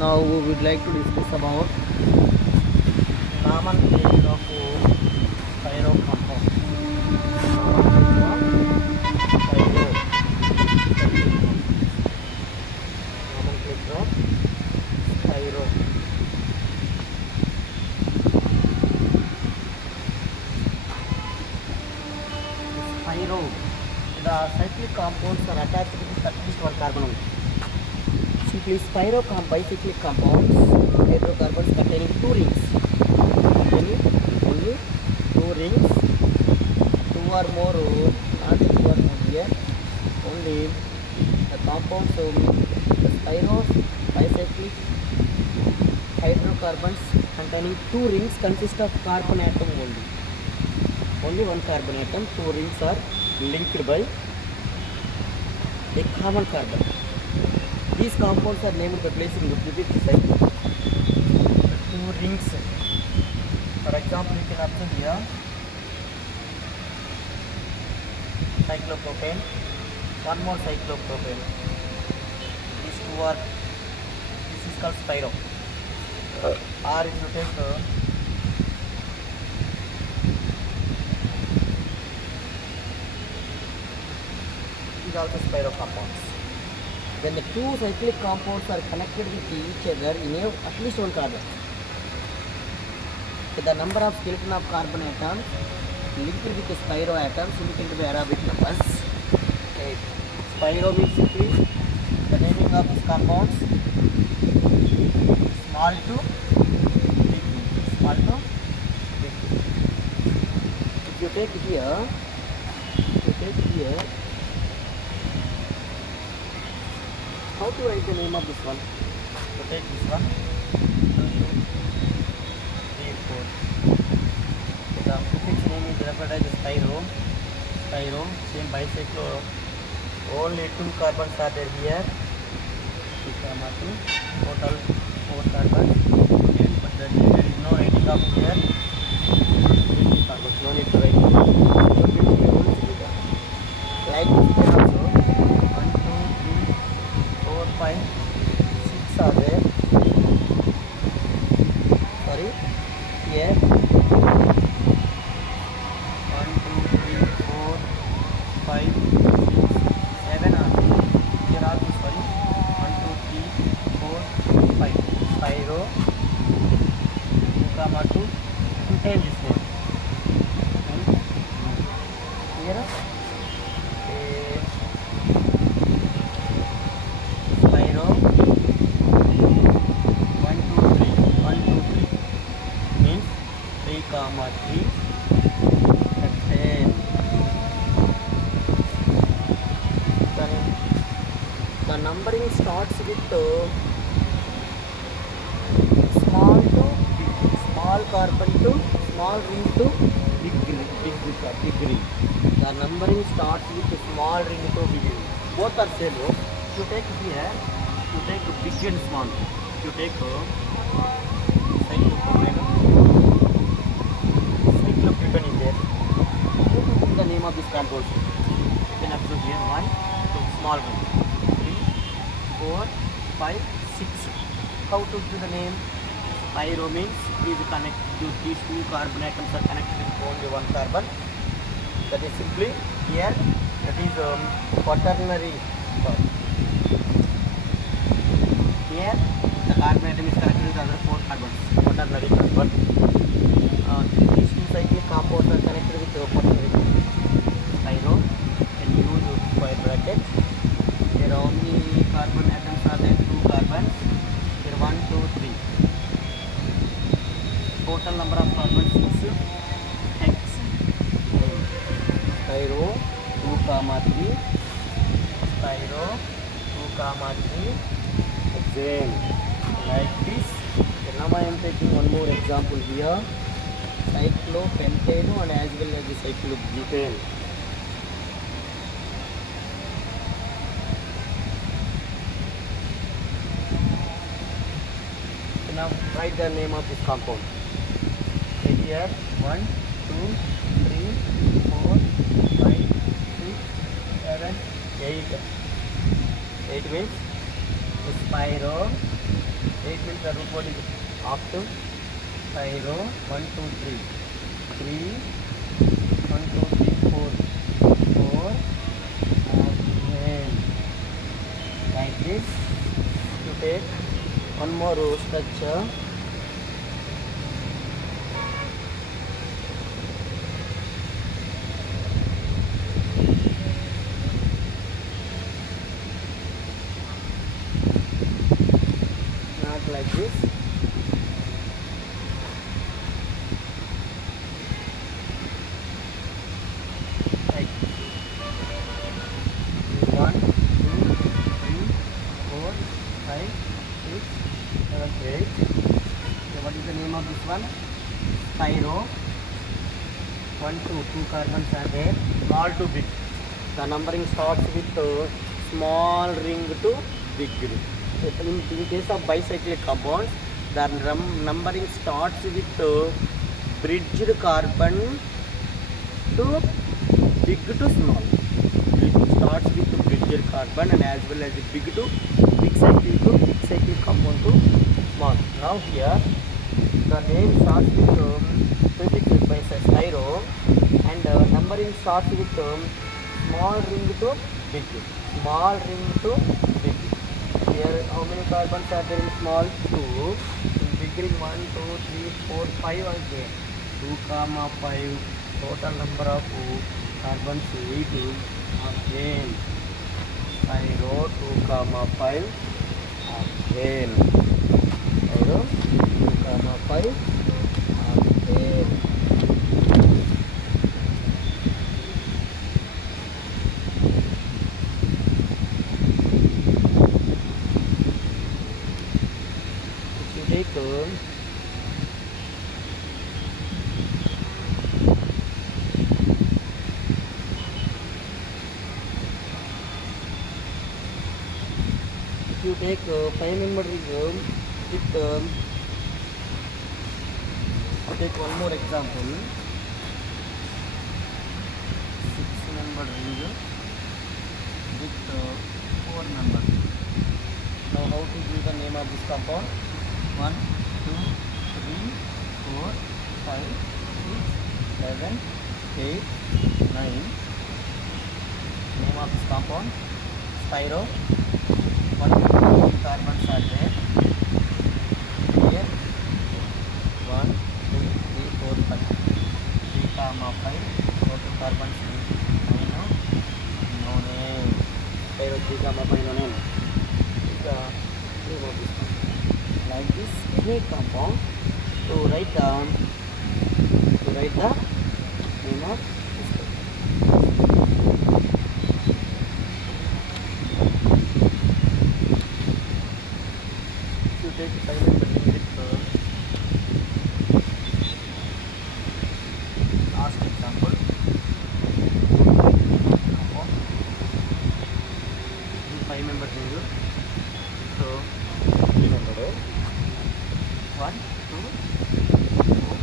Now we would like to discuss about nomenclature of pyro compound. Nomenclature of pyro. Pyro. The cyclic compounds are attached with at least one carbon only. Simply bicyclic compounds, hydrocarbons containing two rings. Only two rings, two or more, not two or more here. Only the compounds, the spiros, bicyclic hydrocarbons containing two rings consist of carbon atom only. Only one carbon atom, two rings are linked by a common carbon. These compounds are named by placing the prefix side. Two rings. For example, you can observe here cyclopropane, one more cyclopropane. These two are, this is called spiro. Or if you take these are also spiro compounds. When the two cyclic compounds are connected with each other in at least one carbon, the number of skeleton of carbon atoms linked with the spiro atoms indicated by Arabic numbers. Okay. Spiro means simply the naming of these compounds small to big. Small to big. If you take here, how to write the name of this one? So take this one. 1, 2, 3, 4. The prefix name is referred as spiro. Same bicyclo. Only two carbons are there here. Total 4 carbons. But there is no writing of here. 3 carbons. No need to write. Like this also. 1, 2, 3, 4, 5, 6 are there. Sorry, here 1, 2, 3, 4, 5, 6, 7 are there. Here also, sorry, 1, 2, 3, 4, 5. Spiro, 2, 2 contain this name. Here, spiro 1, 2, 3 means 3, 3 contain. The numbering starts with small to big, small carbon to small ring to big ring. The numbering starts with small ring to big ring. Both are same. If you take here, you take big and small. If you take cyclopropane is there. What is the name of this compound? You can observe here 1, 2, small ring, 3, 4, 5, 6. How to do the name? Pyro means these two carbon atoms are connected with only one carbon. That is simply here. That is quaternary. Here the carbon atom is connected with other 4 carbons. Quaternary carbon. These two cyclic compounds are connected with quaternary pyro. Can use square bracket. Here how many carbon atoms are there? 2 carbons. Here 1, 2, 3. Total number of carbons is X. Pyro 2, 3. Pyro 2, 3. Exam. Like this. Okay, now I am taking one more example here. Cyclopentane and as well as the cyclobutane. So now write the name of this compound. Here 1, 2, 3, 4, 5, 6, 7, 8. 8 means spiro. 8 means the root word is octave. Styro 1 2 3 3 1 2 3 4 4 octave. Like this. You take one more row structure. Not like this. Like 1 2 3 4 5 6 7 8. So what is the name of this one? Styro. 1 2 carbons are there. Small to big. The numbering starts with small ring to big ring. In case of bicyclic compounds, the numbering starts with bridged carbon to big to small. It starts with bridged carbon and as well as big to big cyclic compound to small. Now here the name starts with prefix by styro and numbering starts with small ring to big. Small ring to big. Here how many carbons are there in small? 2. In big ring 1 2 3 4 5 are there. 2 comma 5. Total number of carbons 8 again. Styro 2 comma 5 again. Styro 2 comma 5 again. If you take if you take 5-member ring with take one more example. 6-member ring with 4 members. Now how to give the name of this compound? 1 2 3 4 5 6 7 8 9. Name of this compound? Styro. 1 2 carbons are there. Here 1 2 3 4 5 3 comma 5 total carbons 9. No name. Styro 3 comma 5 no name. Is the name of this compound. Like this any compound to write the name of this compound. If you take 5-member ring with last example, compound 5-member ring. So 3-member 1 2 4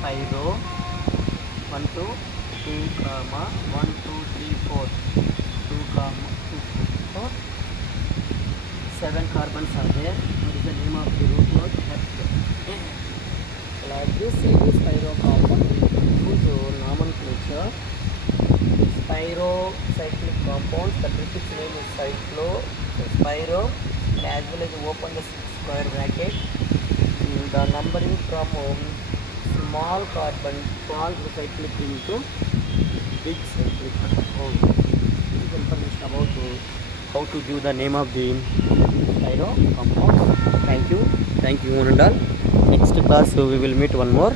Styro 1 2 2 comma 1 2 3 4 2 comma 2 4 7 carbons are there. What is the name of the root word? Like this styro compound we use nomenclature. Styro cyclic compounds, the prefix name is cyclo. So styro and as well as open the square bracket. The numbering from small carbon, small cyclic ring to big cyclic compound. This is information about how to give the name of the styro compound. Thank you one and all. Next class we will meet one more.